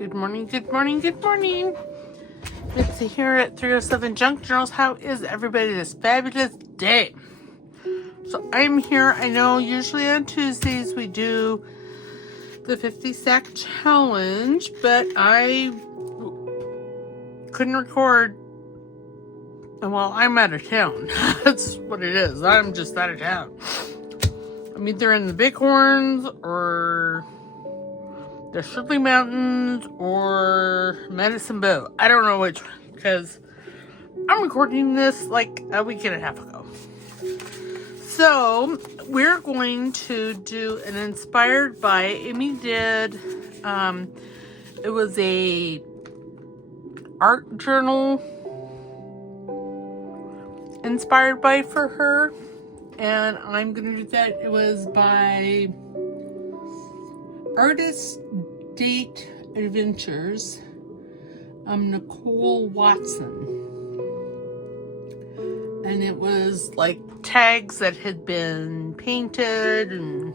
Good morning, good morning, good morning. It's here at 307 Junk Journals. How is everybody this fabulous day? So I'm here. I know usually on Tuesdays we do the 50 stack challenge, but I couldn't record. Well, I'm out of town. That's what it is. I'm just out of town. I'm either in the Bighorns or the Shirley Mountains or Medicine Bow. I don't know which one, because I'm recording this like a week and a half ago. So we're going to do an inspired by. Amy did, it was a art journal inspired by for her, and I'm going to do that. It was by Artist Date Adventures, Nicole Watson. And it was like tags that had been painted and,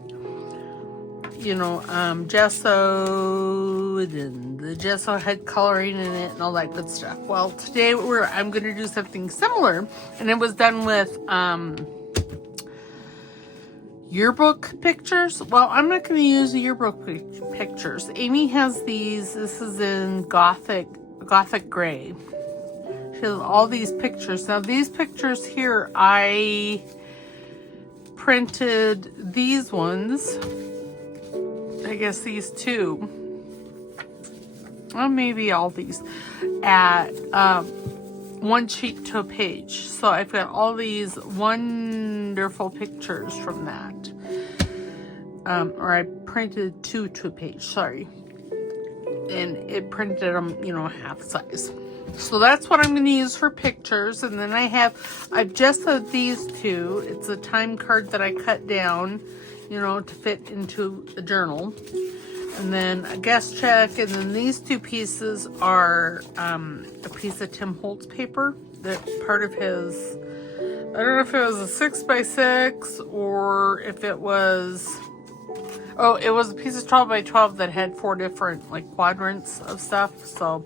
gessoed, and the gesso had coloring in it and all that good stuff. Well, today I'm going to do something similar, and it was done with yearbook pictures. Well, I'm not going to use yearbook pictures. Amy has these. This is in Gothic gray. She has all these pictures. Now, these pictures here, I printed these ones. I guess these two. Well, maybe all these at one sheet to a page. So I've got all these wonderful pictures from that. Or I printed two to a page, sorry. And it printed them, half size. So that's what I'm going to use for pictures. And then I've just had these two. It's a time card that I cut down, to fit into a journal. And then a guest check. And then these two pieces are a piece of Tim Holtz paper. That part of his, I don't know if it was a 6x6 or if it was, it was a piece of 12x12 that had 4 different quadrants of stuff. So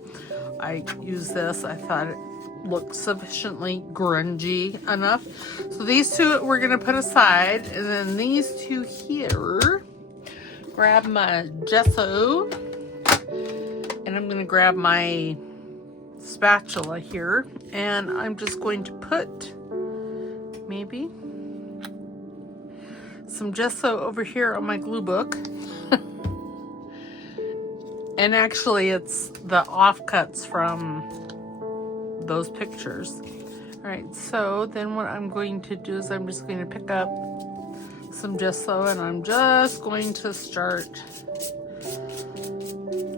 I used this. I thought it looked sufficiently grungy enough. So these two we're going to put aside. And then these two here, grab my gesso. And I'm going to grab my spatula here. And I'm just going to put maybe some gesso over here on my glue book. And actually, it's the offcuts from those pictures. All right, so then what I'm going to do is I'm just going to pick up some gesso, and I'm just going to start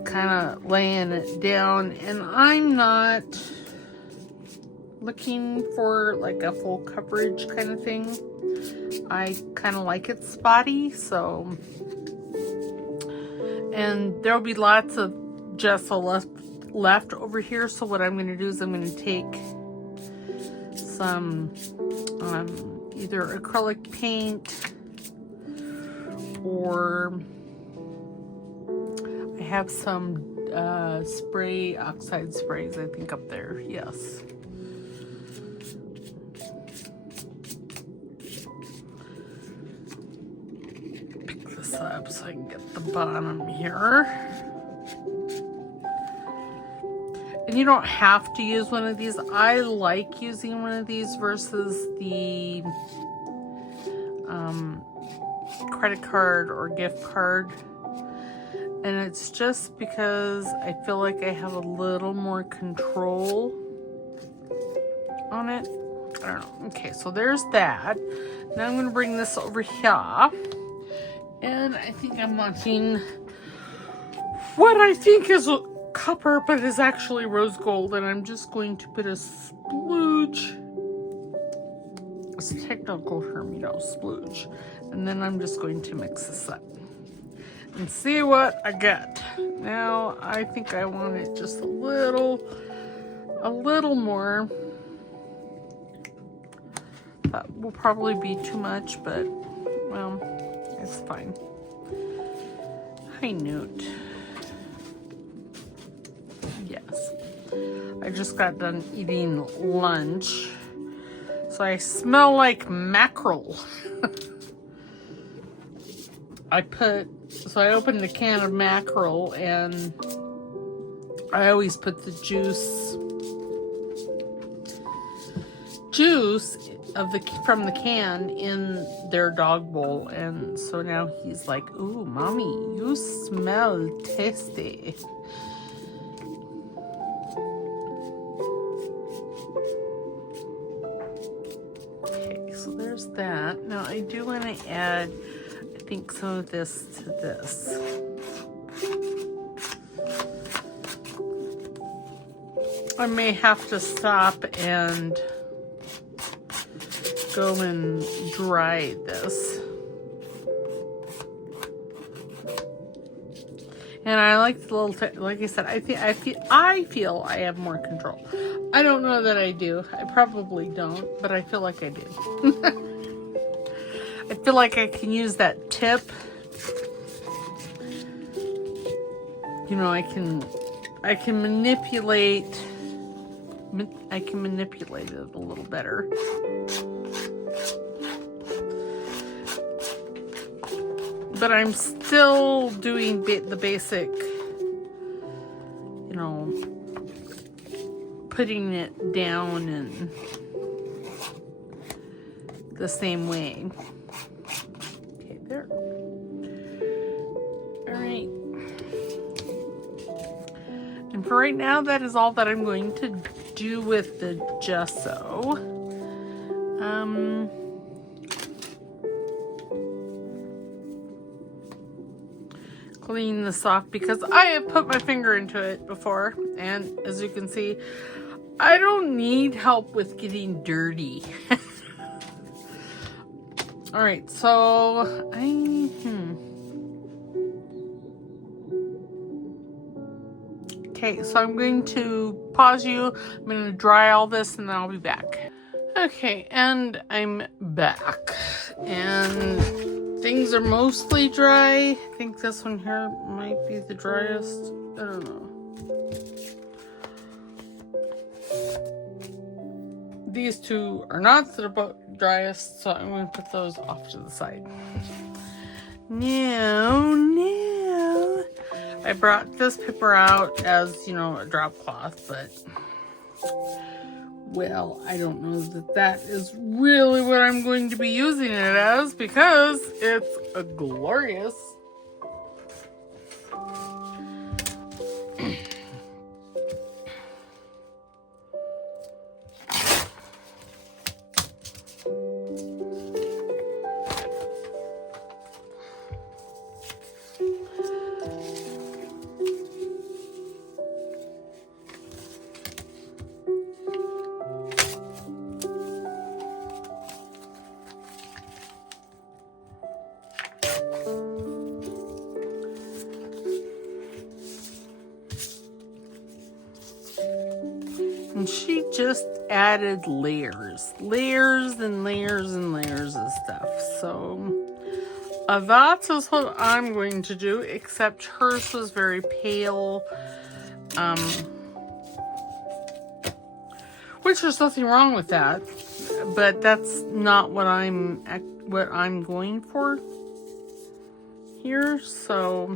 kind of laying it down. And I'm not looking for a full coverage kind of thing. I kind of like it spotty, so... And there'll be lots of gesso left over here. So what I'm going to do is I'm going to take some either acrylic paint, or I have some oxide sprays, I think, up there. Yes. Up so I can get the bottom here. And you don't have to use one of these. I like using one of these versus the credit card or gift card. And it's just because I feel like I have a little more control on it. I don't know. Okay, so there's that. Now I'm going to bring this over here. And I think I'm wanting what I think is copper, but is actually rose gold. And I'm just going to put a splooge. It's a technical term, splooge. And then I'm just going to mix this up and see what I get. Now, I think I want it just a little more. That will probably be too much, but, well... It's fine. Hi, Newt. Yes. I just got done eating lunch. So I smell like mackerel. I opened a can of mackerel and I always put the juice from the can in their dog bowl, and so now he's like, "Ooh, mommy, you smell tasty." Okay, so there's that. Now I do want to add, I think, some of this to this. I may have to stop and go and dry this. And I like the little, like I said, I feel I have more control. I don't know that I do. I probably don't, but I feel like I do. I feel like I can use that tip. You know, I can manipulate it a little better. But I'm still doing the basic, you know, putting it down in the same way. Okay, there. All right. And for right now, that is all that I'm going to do with the gesso. Clean this off because I have put my finger into it before, and as you can see, I don't need help with getting dirty. All right, so okay, so I'm going to pause you. I'm going to dry all this and then I'll be back. Okay, and I'm back, and things are mostly dry. I think this one here might be the driest. I don't know. These two are not the driest, so I'm going to put those off to the side. Now, I brought this paper out as, you know, a drop cloth, but, well, I don't know that is really what I'm going to be using it as because it's a glorious. And she just added layers and layers and layers of stuff. So that is what I'm going to do, except hers was very pale. Which there's nothing wrong with that, but that's not what I'm going for here. So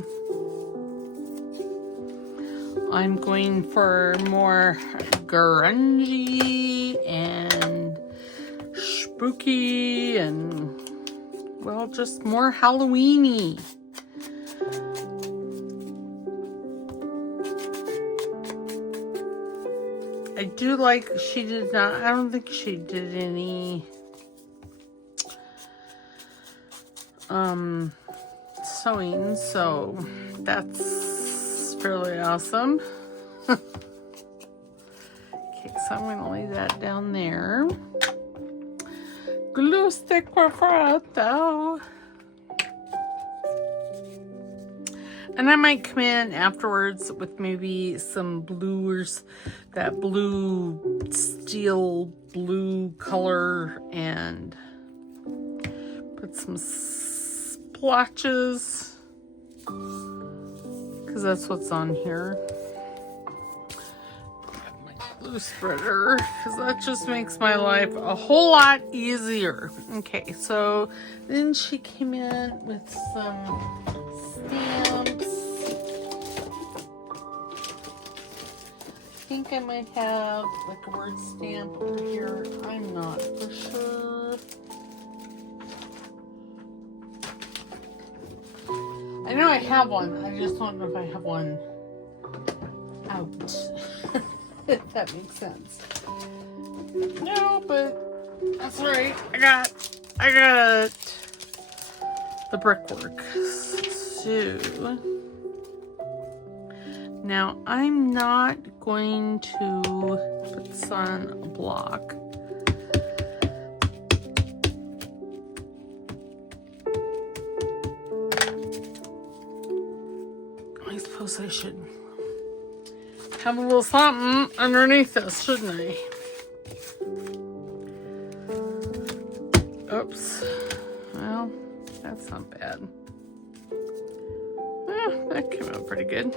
I'm going for more grungy and spooky and, well, just more Halloween-y. I do like, I don't think she did any sewing, so that's fairly awesome. Okay, so I'm going to lay that down there. Glue stick preparato. And I might come in afterwards with maybe some blues, that blue, steel blue color, and put some splotches, because that's what's on here. glue spreader, because that just makes my life a whole lot easier. Okay, so then she came in with some stamps. I think I might have like a word stamp over here. I'm not for sure. I know I have one. I just don't know if I have one out. If that makes sense. No, but that's right. I got the brickwork. So now I'm not going to put this on a block. I suppose I should have a little something underneath this, shouldn't I? Oops. Well, that's not bad. That came out pretty good.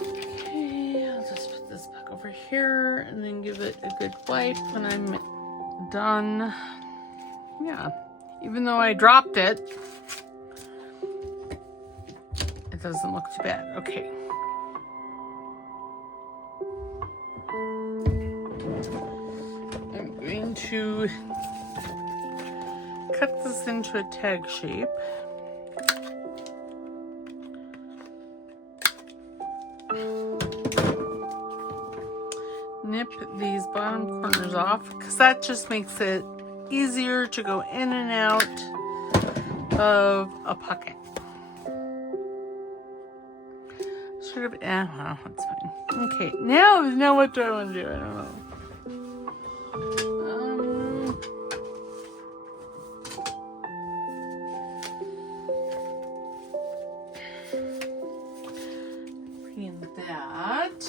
Okay, I'll just put this back over here and then give it a good wipe when I'm done. Yeah, even though I dropped it, it doesn't look too bad. Okay. I'm going to cut this into a tag shape. Nip these bottom corners off because that just makes it easier to go in and out of a pocket. Should have, well, that's fine. Okay, now what do I want to do? I don't know. Bring that.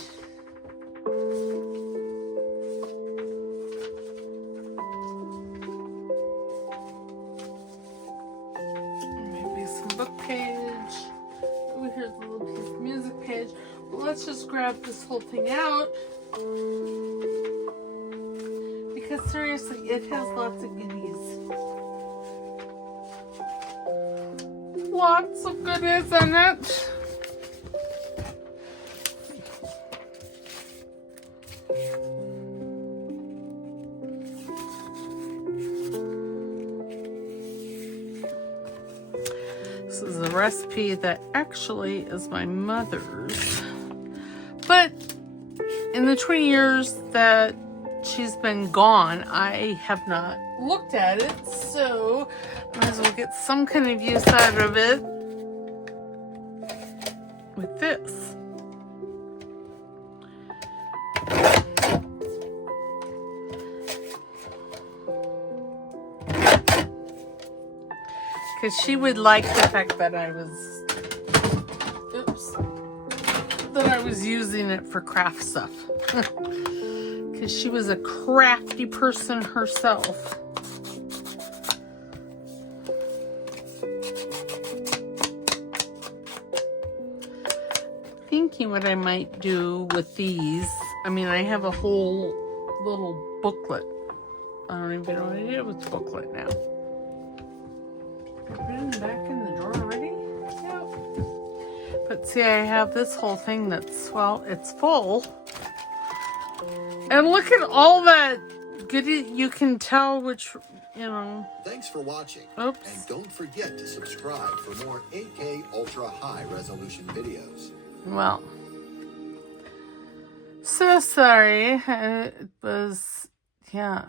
Maybe some book page. Oh, here's a little piece of music page. Well, let's just grab this whole thing out. Because seriously, it has lots of goodies. Lots of goodies in it. This is a recipe that actually is my mother's. But in the 20 years that she's been gone, I have not looked at it, so I might as well get some kind of use out of it with this. Because she would like the fact that I was using it for craft stuff. Because she was a crafty person herself. Thinking what I might do with these. I mean, I have a whole little booklet. I don't even know what I did with the booklet now. Put it back in the drawer already? Yep. But see, I have this whole thing that's, well, it's full. And look at all that goodie. You can tell which, you know. Thanks for watching. Oops. And don't forget to subscribe for more 8K ultra high resolution videos. Well, so sorry. It was, yeah.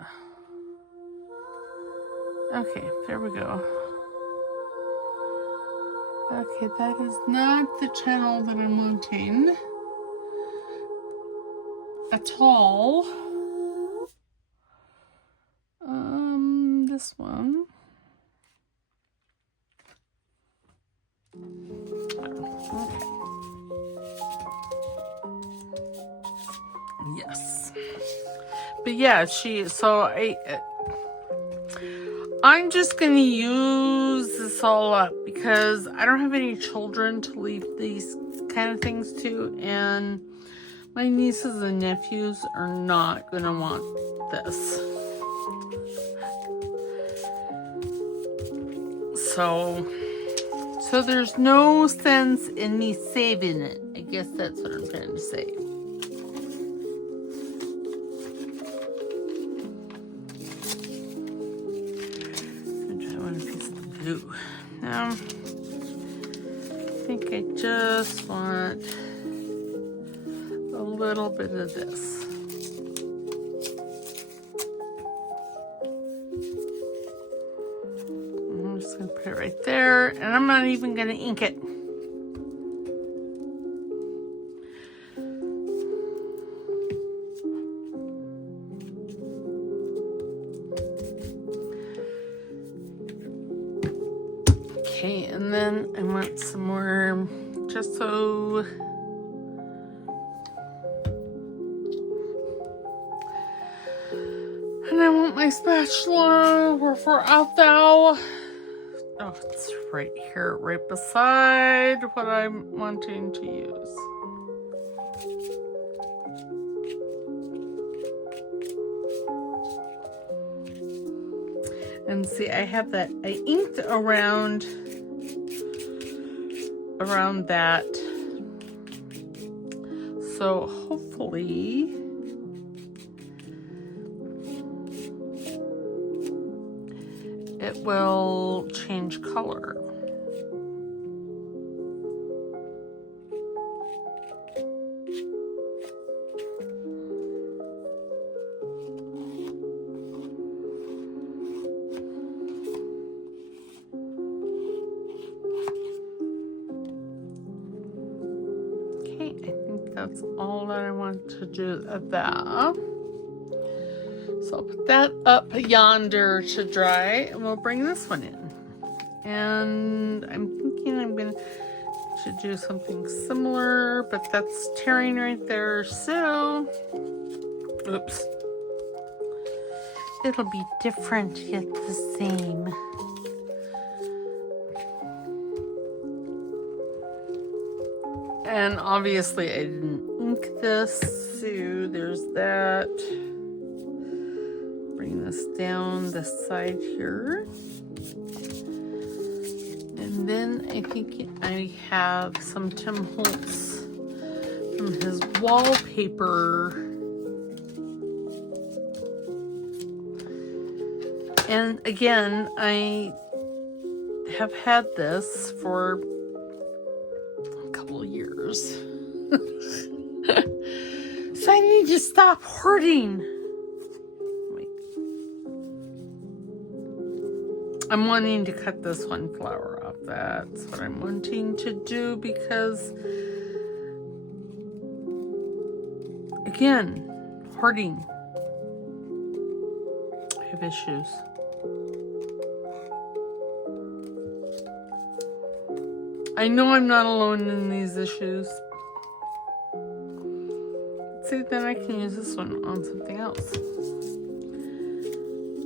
Okay, there we go. Okay, that is not the channel that I'm wanting at all. This one. Okay. Yes. But yeah, I'm just going to use this all up because I don't have any children to leave these kind of things to, and My nieces and nephews are not going to want this. So there's no sense in me saving it. I guess that's what I'm trying to say. I'm trying one piece of blue. Now, I think I just want a little bit of this. I'm just going to put it right there, and I'm not even going to ink it. Okay, and then I want some more gesso. And I want my spatula. Wherefore art thou? Oh, it's right here, right beside what I'm wanting to use. And see, I have that, I inked around that. So hopefully it will change color. Okay, I think that's all that I want to do of that. So I'll put that up yonder to dry, and we'll bring this one in. And I'm thinking I'm going to do something similar, but that's tearing right there, so oops. It'll be different yet the same. And obviously I didn't ink this, so there's that. Bring this down the side here. And then I think I have some Tim Holtz from his wallpaper. And again, I have had this for a couple of years. So I need to stop hoarding. I'm wanting to cut this one flower off. That's what I'm wanting to do because, again, hoarding. I have issues. I know I'm not alone in these issues. See, then I can use this one on something else.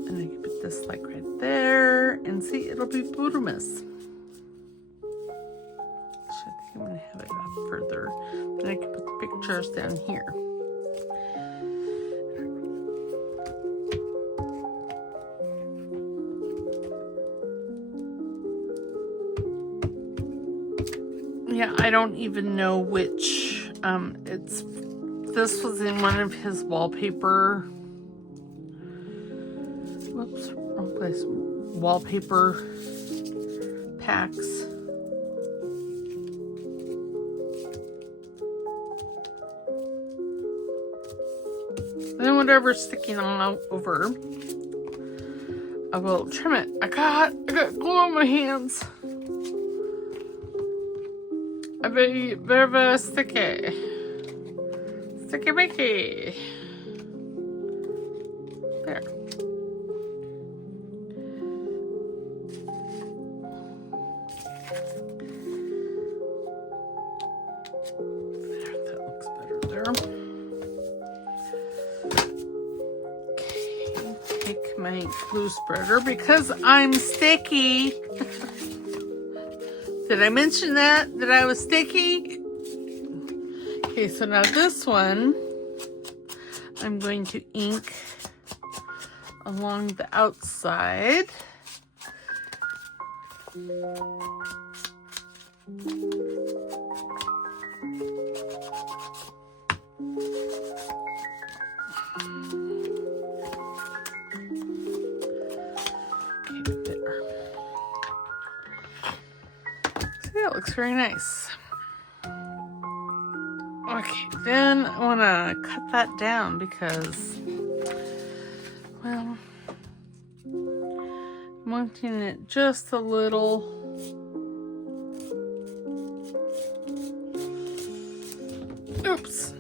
And I can put this like right there, and see, it'll be Buddhamus. So I think I'm gonna have it up further. Then I can put the pictures down here. Yeah, I don't even know which. This was in one of his wallpaper. Whoops, wrong place. Wallpaper packs. And then whatever's sticking all over, I will trim it. I got glue on my hands. I very sticky. Sticky wicky. There. That looks better there. Okay, take my glue spreader because I'm sticky. Did I mention that I was sticky? Okay, so now this one, I'm going to ink along the outside. It looks very nice. Okay, then I want to cut that down because, well, I'm wanting it just a little. Oops.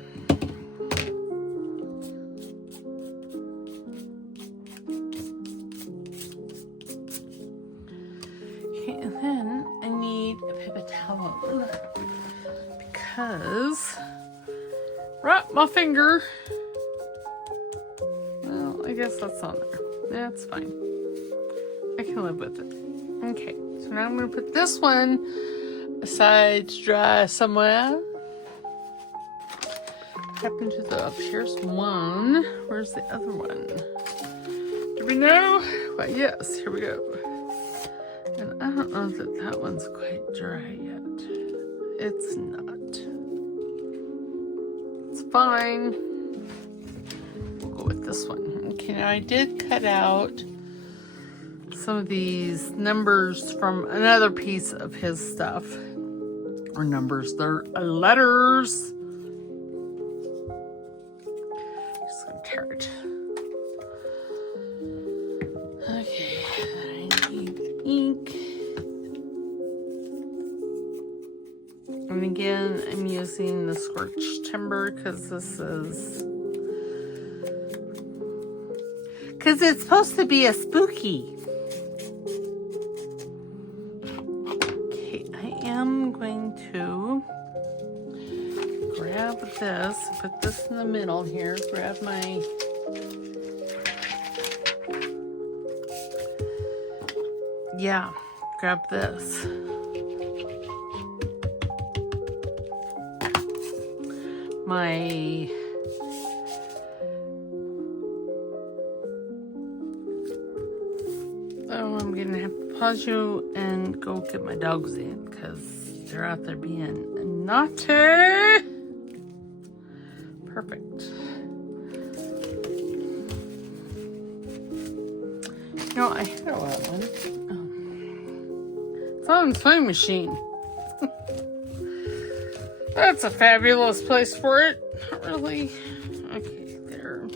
Okay, and then I need a paper towel because right, my finger. Well, I guess that's on there. That's fine. I can live with it. Okay, so now I'm going to put this one aside to dry somewhere. What happened to the, here's one. Where's the other one? Do we know? Well, yes, here we go. And I don't know that that one's quite dry yet. It's not. It's fine. We'll go with this one. Okay, now I did cut out some of these numbers from another piece of his stuff. Or numbers, they're letters. Just gonna tear it. Okay, I need ink. And again, I'm using the scorched timber because it's supposed to be a spooky. Okay, I am going to grab this, put this in the middle here, grab my grab this. I'm gonna have to pause you and go get my dogs in because they're out there being naughty. Perfect. You know, I had that one. It's on the sewing machine. That's a fabulous place for it. Not really. Okay, there.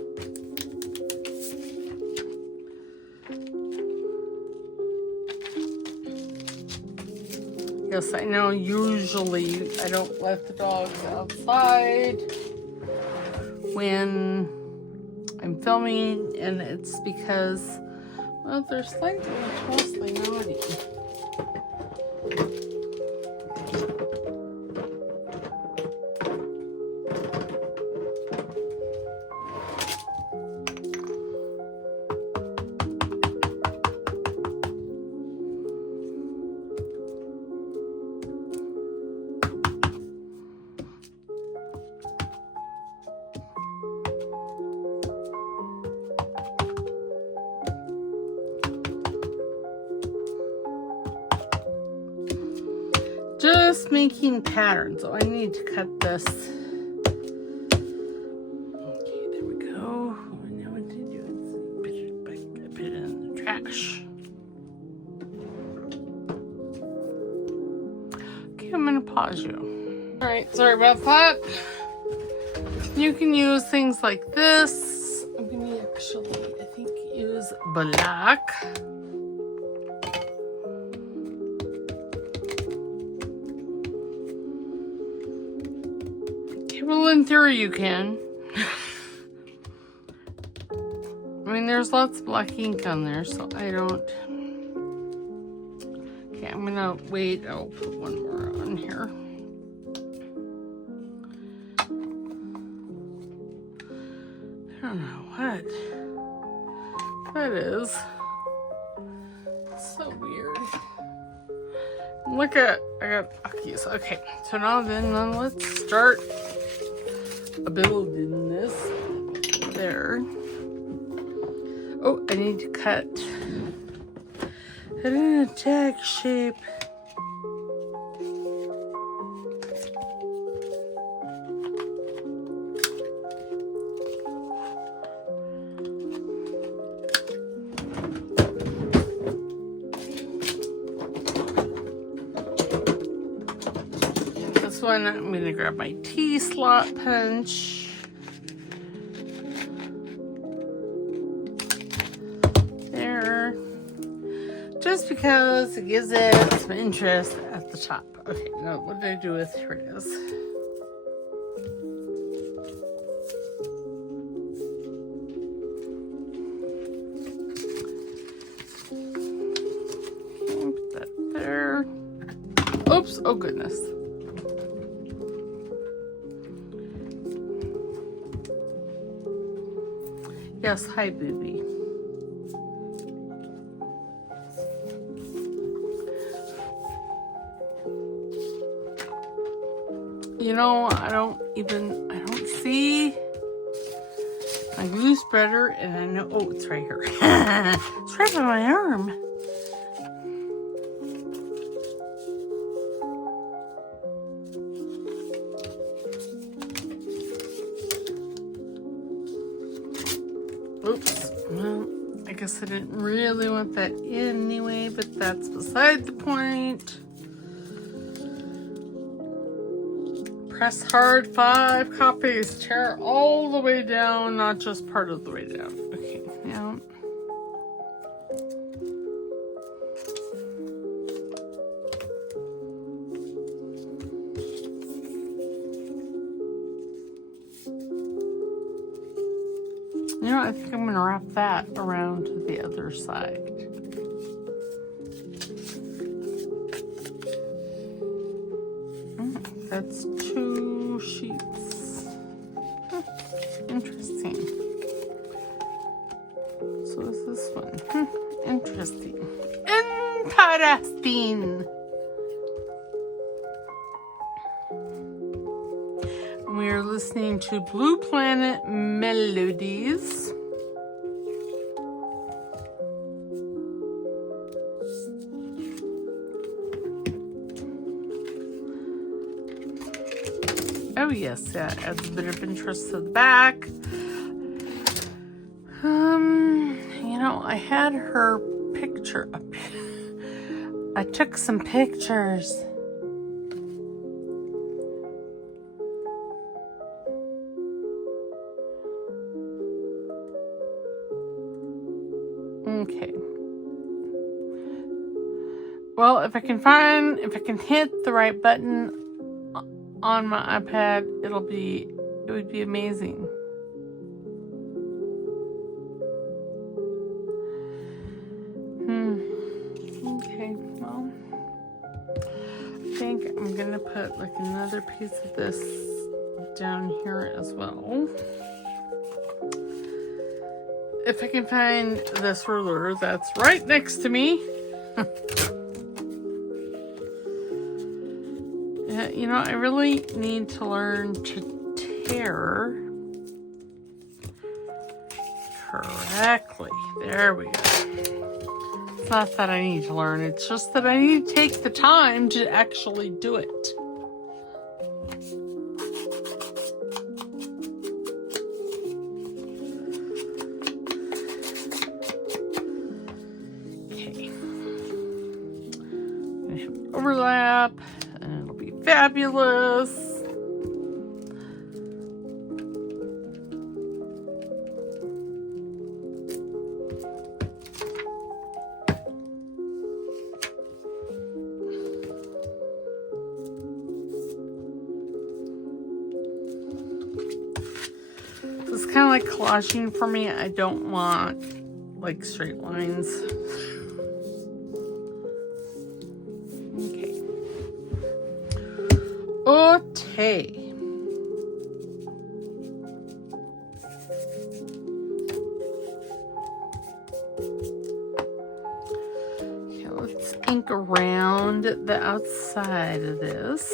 Yes, I know usually I don't let the dogs outside when I'm filming, and it's because, well, they're slightly mostly naughty. Just making patterns. So I need to cut this. Okay, there we go. Now what to do is put it in the trash. Okay, I'm gonna pause you. All right, sorry about that. You can use things like this. I'm gonna actually, I think, use black. Well, in theory, you can. I mean, there's lots of black ink on there, so I don't. Okay, I'm gonna wait. I'll put one more on here. I don't know what that is. It's so weird. Look at, I got Aki's. Okay, so now then let's start building this there. Oh, I need to cut it in a tag shape. This one, I'm going to grab my T-slot punch. There. Just because it gives it some interest at the top. Okay, now what did I do with, here it is. Put that there. Oops, oh goodness. Yes, hi, baby. You know, I don't see my glue spreader, and I know, oh, it's right here. It's right by my arm. Oops, well, I guess I didn't really want that anyway, but that's beside the point. Press hard 5 copies, tear all the way down, not just part of the way down. Okay, now. You know, I think I'm going to wrap that around to the other side. That's 2 sheets. Interesting. So is this one. Interesting. Interesting. We are listening to Blue Planet Melodies. Oh yes, yeah, adds a bit of interest to the back. You know, I had her picture up. I took some pictures. Okay. Well, if I can hit the right button on my iPad, it would be amazing. Okay, well, I think I'm gonna put like another piece of this down here as well. If I can find this ruler that's right next to me. Yeah, you know, I really need to learn to tear correctly. There we go. It's not that I need to learn, it's just that I need to take the time to actually do it. Okay. Overlap, and it'll be fabulous. It's kind of like collaging for me. I don't want like straight lines. Okay. Okay. Okay, let's ink around the outside of this.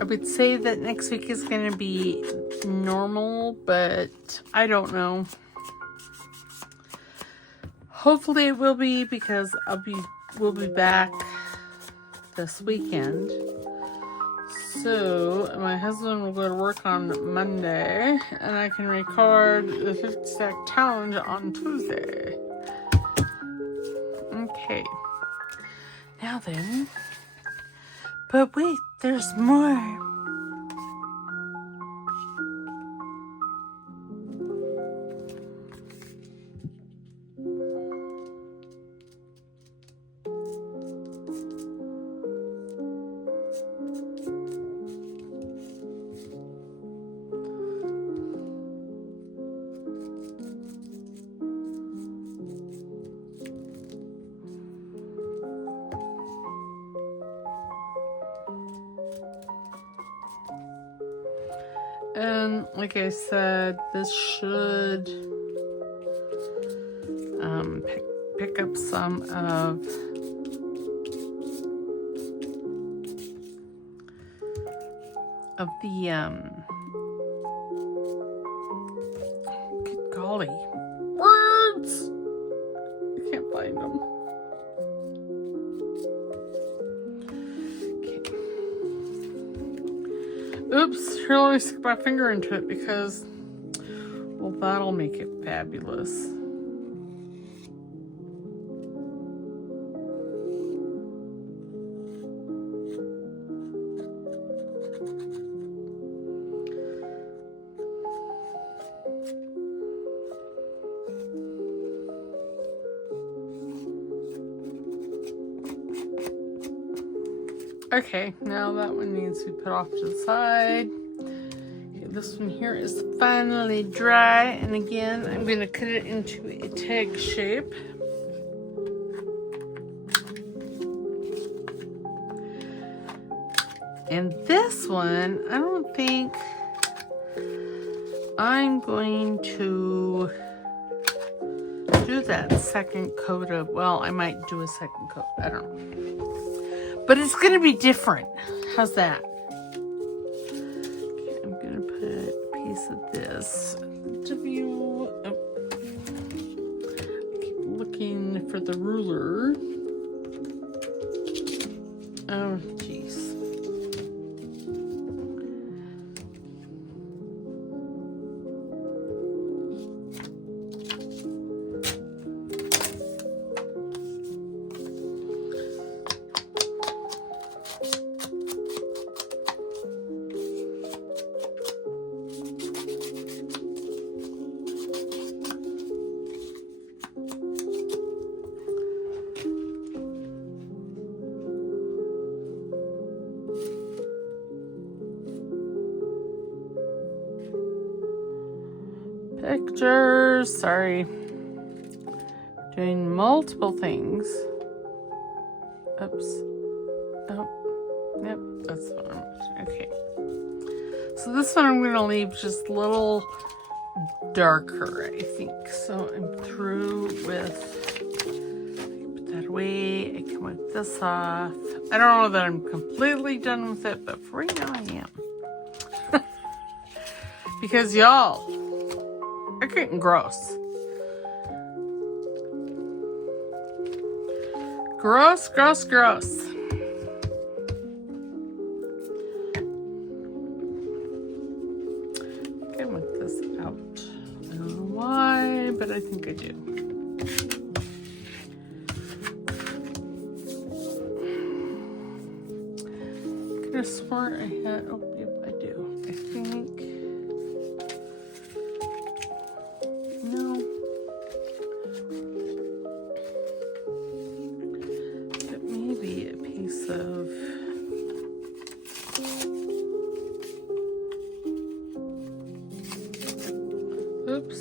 I would say that next week is going to be normal, but I don't know. Hopefully it will be, because we'll be back this weekend. So my husband will go to work on Monday, and I can record the 50 stack challenge on Tuesday. Okay. Now then. But wait, there's more. And like I said, this should pick up some of the good golly, words! I can't find them. Oops, here, let me stick my finger into it, because, well, that'll make it fabulous. Okay, now that one needs to be put off to the side. Okay, this one here is finally dry, and again, I'm going to cut it into a tag shape. And this one, I don't think I'm going to do that second coat of, well, I might do a second coat, I don't know. But it's going to be different. How's that? Okay, I'm going to put a piece of this to view. Oh. Keep looking for the ruler. Oh, jeez. Pictures, sorry. Doing multiple things. Oops. Oh, yep, that's what I'm, okay. So this one I'm going to leave just a little darker, I think. So I'm through with, put that away, I can wipe this off. I don't know that I'm completely done with it, but for right now I am. Because y'all, they're getting gross. Gross, gross, gross. Okay, I want this out. I don't know why, but I think I do. Could have sworn I had, oh, yep, I do. I think. Oops.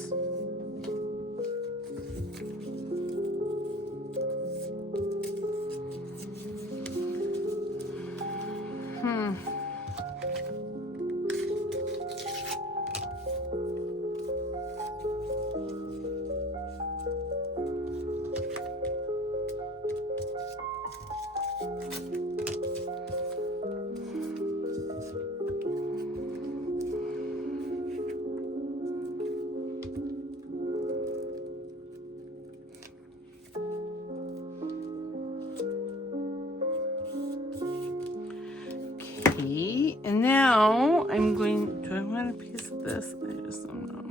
And now I'm going, do I want a piece of this? I just don't know.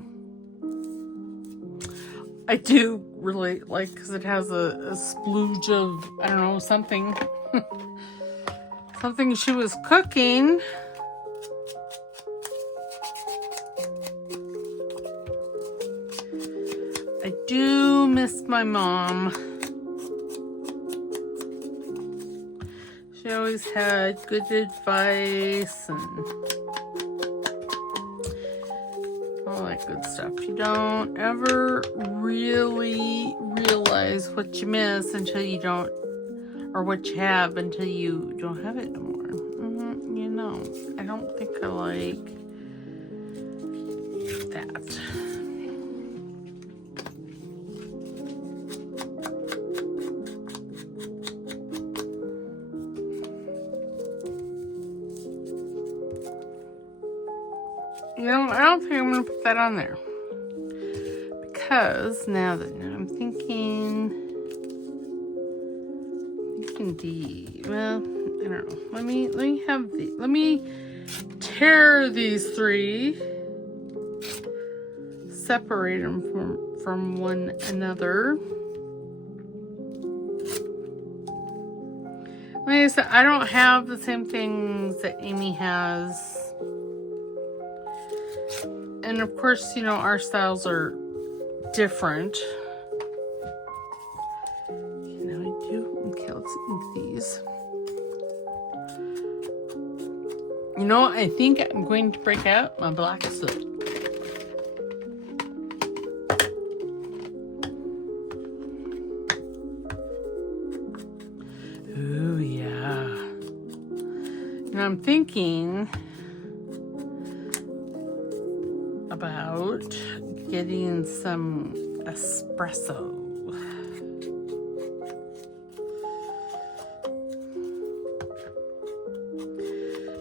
I do really like, because it has a splooge of, I don't know, something. Something she was cooking. I do miss my mom. She always had good advice and all that good stuff. You don't ever really realize what you miss until you don't, or what you have until you don't have it anymore. You know, I don't think I like that. You know, I don't think I'm going to put that on there. Because now I'm thinking D. Well, I don't know. Let me have the, let me tear these three. Separate them from one another. Like I said, I don't have the same things that Amy has. And of course, you know, our styles are different. You know, I do. Okay, let's ink these. You know, I think I'm going to break out my black soot. Ooh, yeah. And I'm thinking about getting some espresso.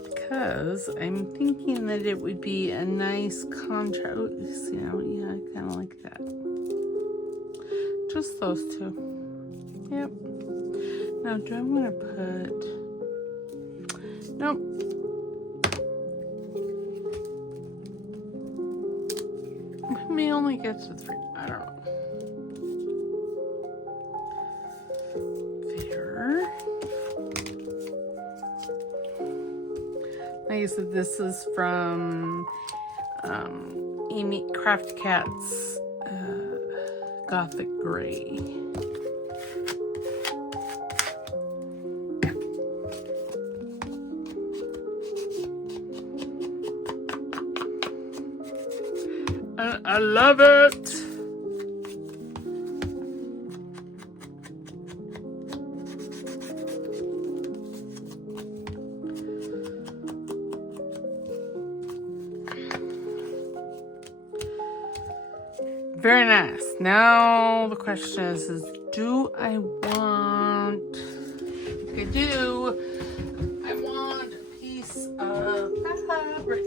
Because I'm thinking that it would be a nice contrast. You know, yeah, I kind of like that. Just those two. Yep. Now, do I want to put... Nope. I may only get to 3. I don't know. There. Like I said, this is from Crafty Cat's Gothic Gray. I love it. Very nice. Now the question is do I want, I do, I want a piece of fabric.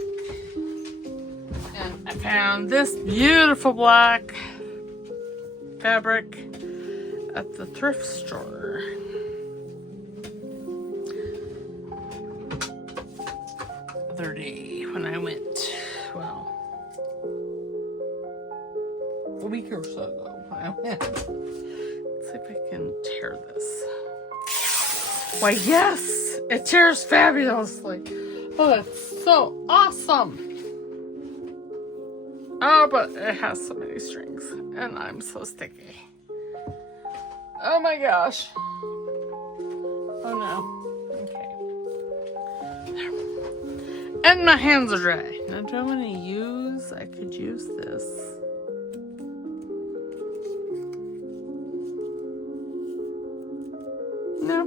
And I found this beautiful black fabric at the thrift store. The other day when I went, well, a week or so ago when I went. Let's see if I can tear this. Why, yes! It tears fabulously. Oh, it's so awesome! Oh, but it has so many strings, and I'm so sticky. Oh my gosh. Oh no. Okay. And my hands are dry. Now, do I want to use, I could use this. No.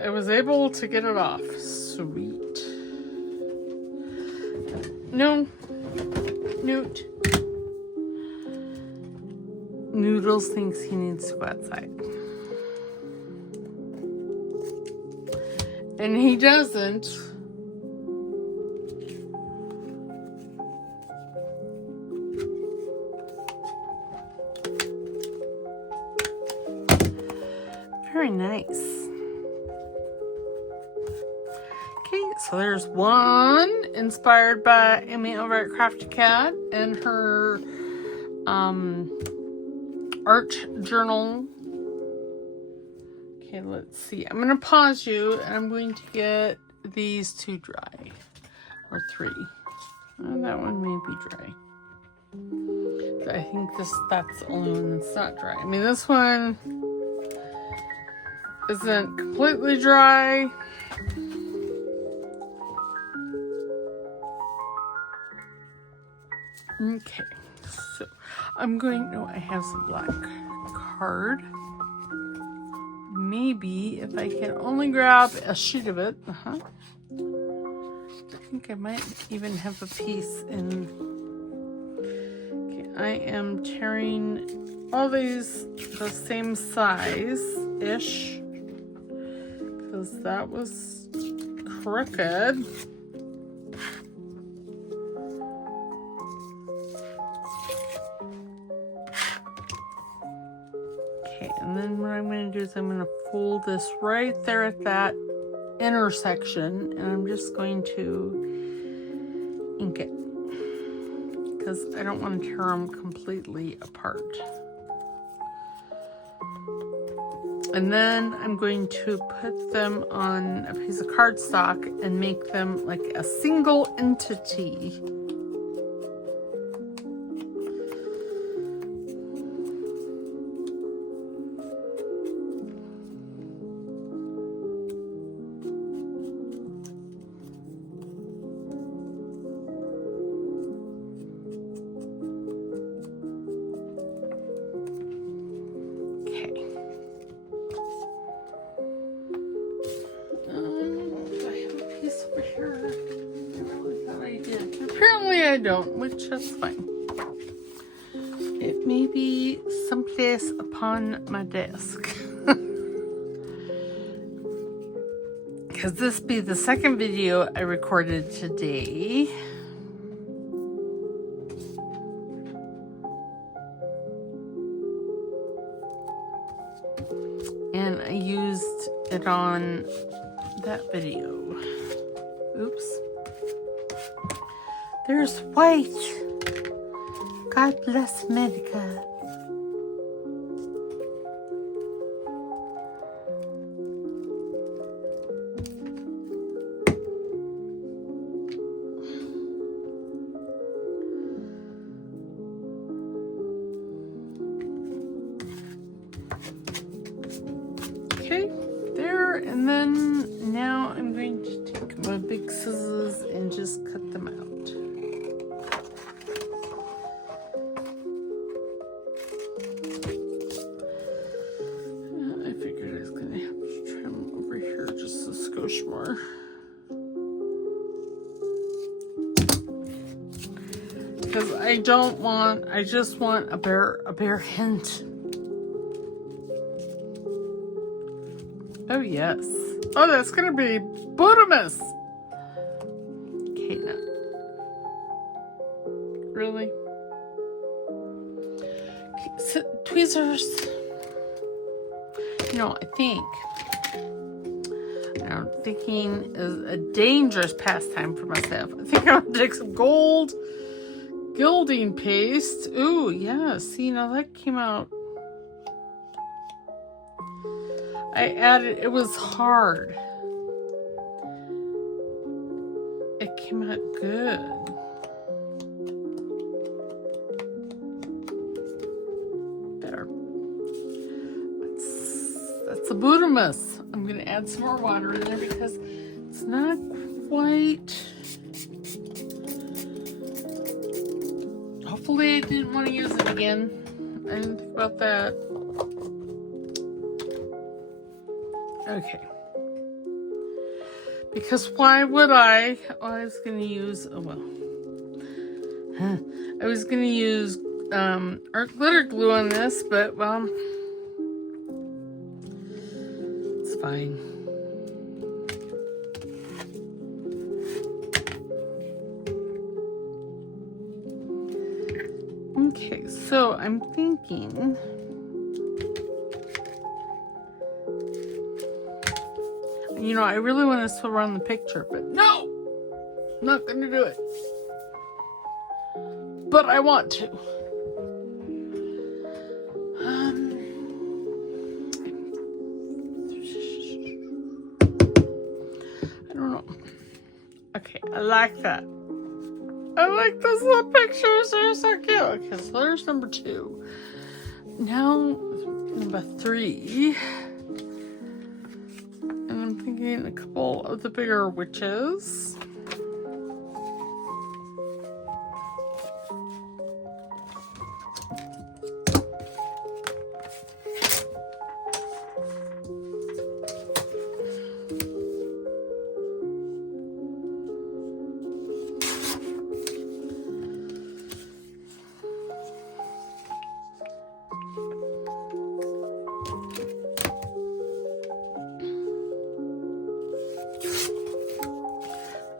I was able to get it off. Sweet. No. Newt. Noodles thinks he needs to go outside. And he doesn't. Very nice. Okay, so there's one inspired by Amy over at Crafty Cat and her art journal. Okay, let's see. I'm going to pause you and I'm going to get these two dry. Or three. Oh, that one may be dry. I think that's the only one that's not dry. I mean, this one isn't completely dry. Okay, so I'm going, no, I have some black card. Maybe if I can only grab a sheet of it. I think I might even have a piece in. Okay, I am tearing all these the same size-ish because that was crooked. Okay, and then what I'm going to do is I'm going to fold this right there at that intersection, and I'm just going to ink it because I don't want to tear them completely apart. And then I'm going to put them on a piece of cardstock and make them like a single entity. I don't, which that's fine. It may be someplace upon my desk. Because this be the second video I recorded today. And I used it on that video. Oops. There's white. God bless America. Okay, there, and then now I'm going to take my big scissors and just cut them out. More because I just want a bare hint. Oh yes. Oh, that's gonna be bottomless. Okay, now. Really? Okay, so, tweezers. You know, I think thinking is a dangerous pastime for myself. I think I'm gonna take some gold gilding paste. Ooh, yeah. See, now that came out. I added, it was hard. It came out good. There. That's a bootamus. I'm going to add some more water in there because it's not quite. Hopefully I didn't want to use it again. I didn't think about that. Okay. Because why would I? Oh, I was going to use, I was going to use art glitter glue on this, but well, fine. Okay, so I'm thinking, you know, I really want to swim around the picture, but no, I'm not going to do it. But I want to. I don't know. Okay, I like that. I like those little pictures. They're so cute. Okay, so there's number 2. Now, number 3. And I'm thinking a couple of the bigger witches.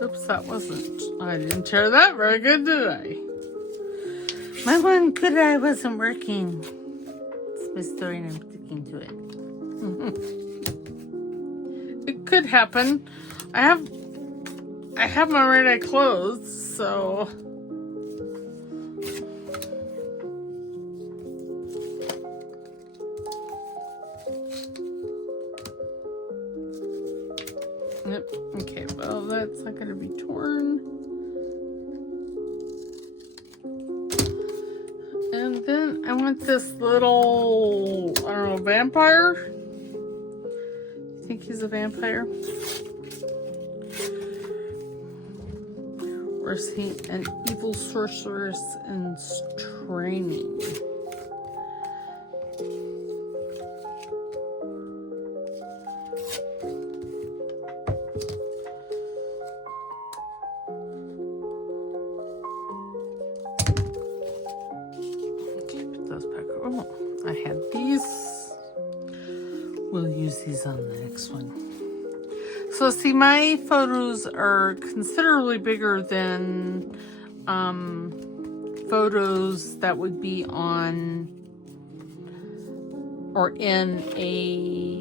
Oops, that wasn't. I didn't tear that very good, did I? My one good eye wasn't working. It's my story and I'm sticking to it. It could happen. I have my right eye closed, so. Yep. Okay, well, that's not going to be torn. And then I want this little, I don't know, vampire. I think he's a vampire. Or is he an evil sorceress in training? I had these. We'll use these on the next one. So see, my photos are considerably bigger than photos that would be on or in a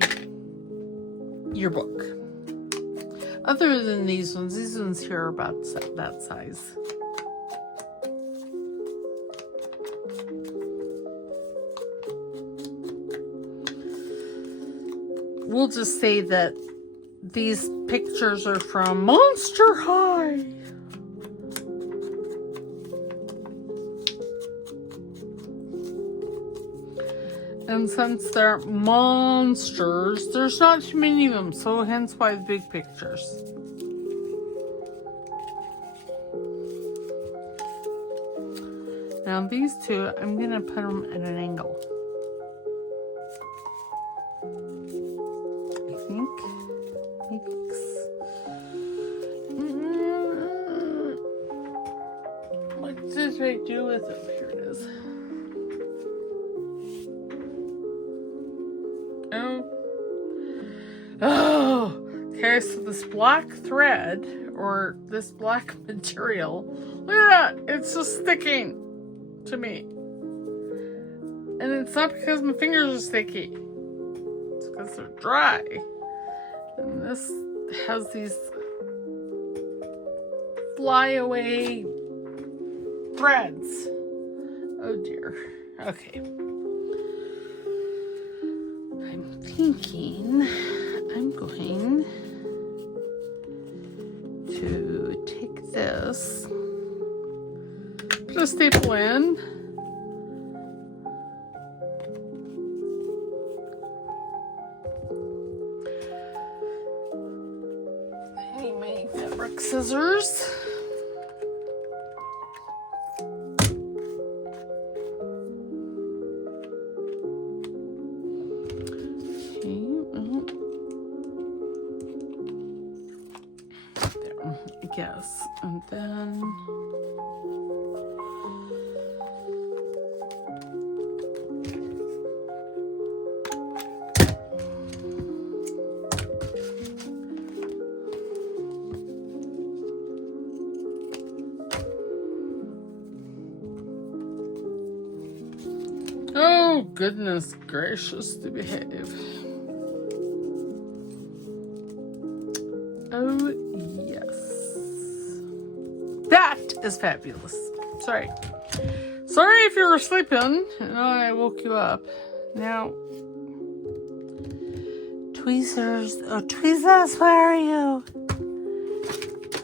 yearbook. Other than these ones here are about that size. We'll just say that these pictures are from Monster High. And since they're monsters, there's not too many of them, so hence why the big pictures. Now these two, I'm going to put them at an angle. What did I do with it? Here it is. Oh, okay, so this black thread or this black material, look at that, it's just sticking to me. And it's not because my fingers are sticky, it's because they're dry. And this has these flyaway threads. Oh dear. Okay. I'm thinking I'm going to take this, put a staple in, my fabric scissors. Yes, and then Oh, goodness gracious, to behave. Oh, yes. That is fabulous. Sorry. Sorry if you were sleeping and I woke you up. Now, tweezers. Oh, tweezers, where are you?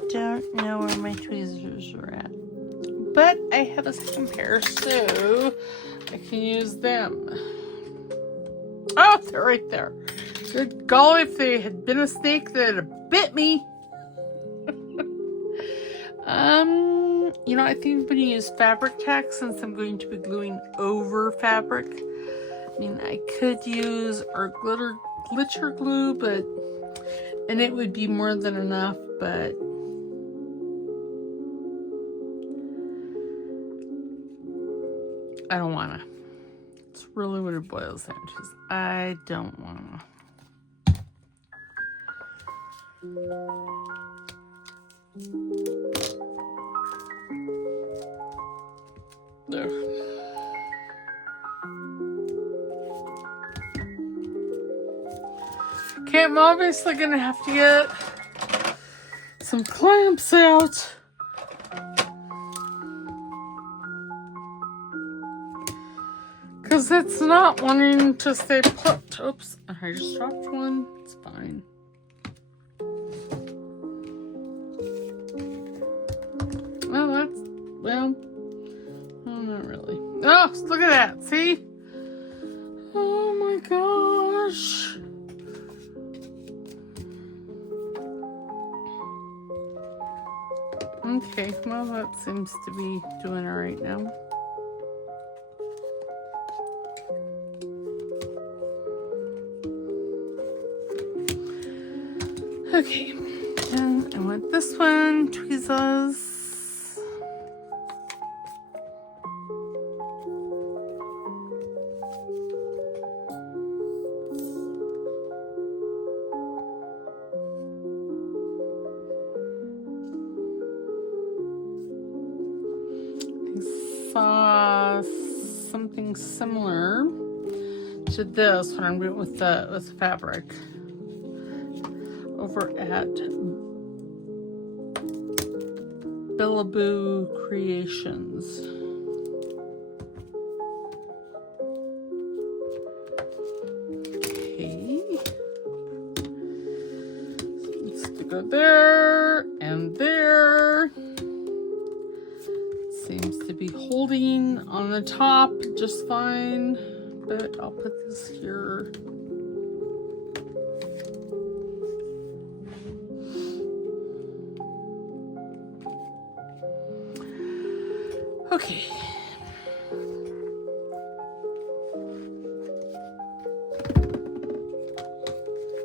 Don't know where my tweezers are at. But I have a second pair, so I can use them. Oh, they're right there. Good golly, if they had been a snake, they'd have bit me. You know, I think I'm going to use fabric tack since I'm going to be gluing over fabric. I mean, I could use our glitter glue, and it would be more than enough, but I don't want to. It's really what it boils down to. I don't want to. There. Okay, I'm obviously gonna have to get some clamps out. Because it's not wanting to stay put. Oops, I just dropped one. It's fine. Well, oh, not really. Oh, look at that. See? Oh my gosh. Okay, well, that seems to be doing all right now. Okay, and I want this one, tweezers. Saw something similar to this when I'm doing with fabric over at Billaboo Creations. Okay, so it's to go there and there. Seems to be holding on the top just fine, but I'll put this here. Okay.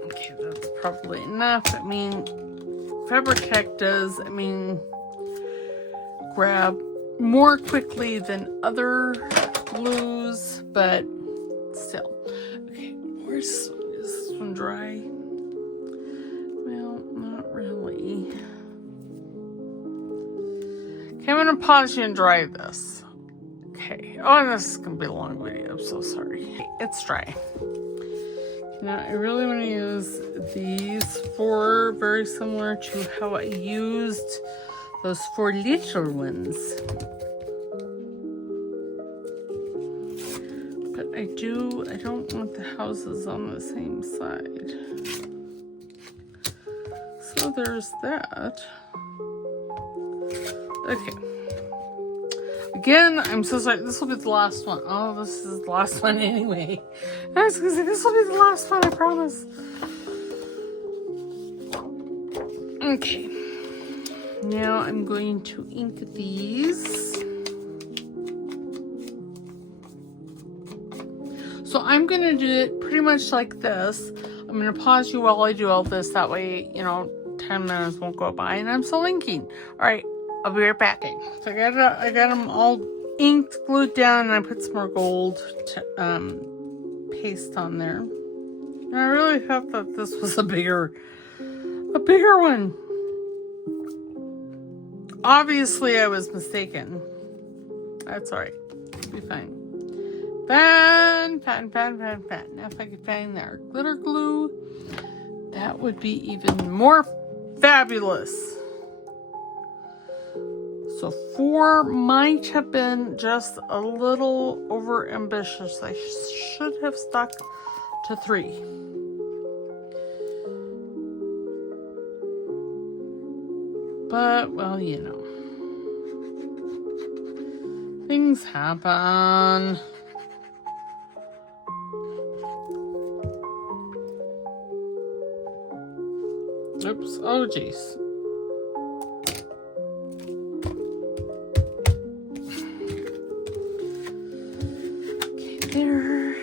Okay, that's probably enough. I mean, fabric tack does, grab more quickly than other glues, but still. Okay, is this one dry? Well, not really. Okay, I'm gonna pause you and dry this. Okay, oh, and this is gonna be a long video, I'm so sorry. It's dry. Now, I really want to use these four, very similar to how I used those 4 little ones. But I don't want the houses on the same side. So there's that. Okay. Again, I'm so sorry. This will be the last one. Oh, this is the last one anyway. I was gonna say, this will be the last one, I promise. Okay. Now I'm going to ink these. So I'm going to do it pretty much like this. I'm going to pause you while I do all this. That way, 10 minutes won't go by and I'm still inking. All right, I'll be right back. So I got them all inked, glued down, and I put some more gold paste on there. And I really thought that this was a bigger one. Obviously, I was mistaken. That's all right. It'll be fine. Fan. Now if I could find our glitter glue, that would be even more fabulous. So 4 might have been just a little over ambitious. I should have stuck to 3. But, well, you know. Things happen. Oops. Oh, jeez. Okay, there.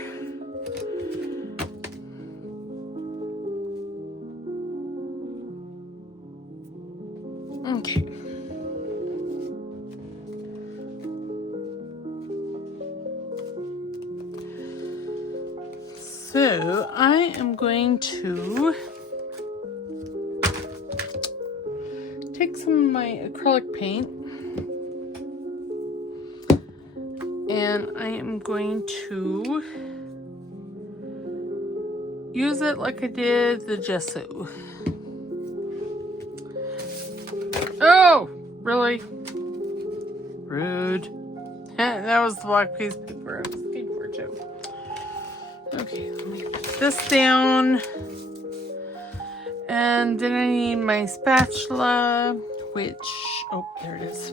Okay. So I am going to take some of my acrylic paint and I am going to use it like I did the gesso. Oh, really? Rude. That was the black piece of paper I was looking for too. Okay, let me put this down. And then I need my spatula, which, oh, there it is.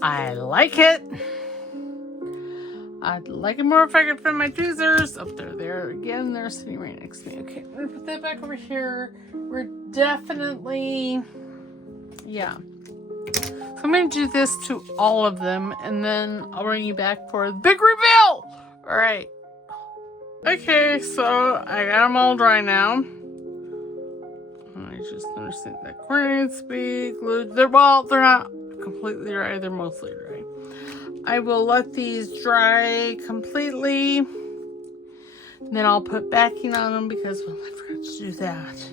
I like it. I'd like it more if I could find my tweezers. Up there again. They're sitting right next to me. Okay, I'm gonna put that back over here. We're definitely, yeah. So I'm gonna do this to all of them, and then I'll bring you back for the big reveal. All right. Okay, so I got them all dry now. I just understand that corner needs to be glued. They're not completely dry, they're mostly dry. I will let these dry completely. Then I'll put backing on them because, well, I forgot to do that.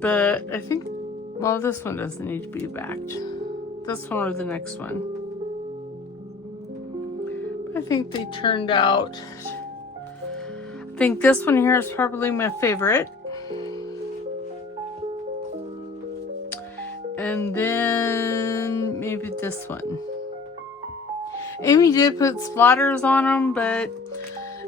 But I think, well, this one doesn't need to be backed. This one or the next one. I think they turned out, I think this one here is probably my favorite. And then maybe this one. Amy did put splatters on them,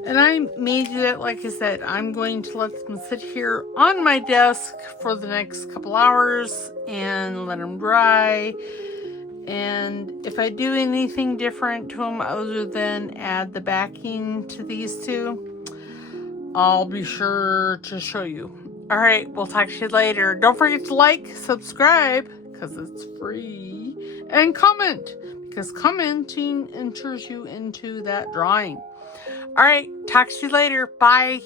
and I made it, like I said, I'm going to let them sit here on my desk for the next couple hours and let them dry. And if I do anything different to them other than add the backing to these two, I'll be sure to show you. All right, we'll talk to you later. Don't forget to like, subscribe, because it's free, and comment, because commenting enters you into that drawing. All right, talk to you later. Bye.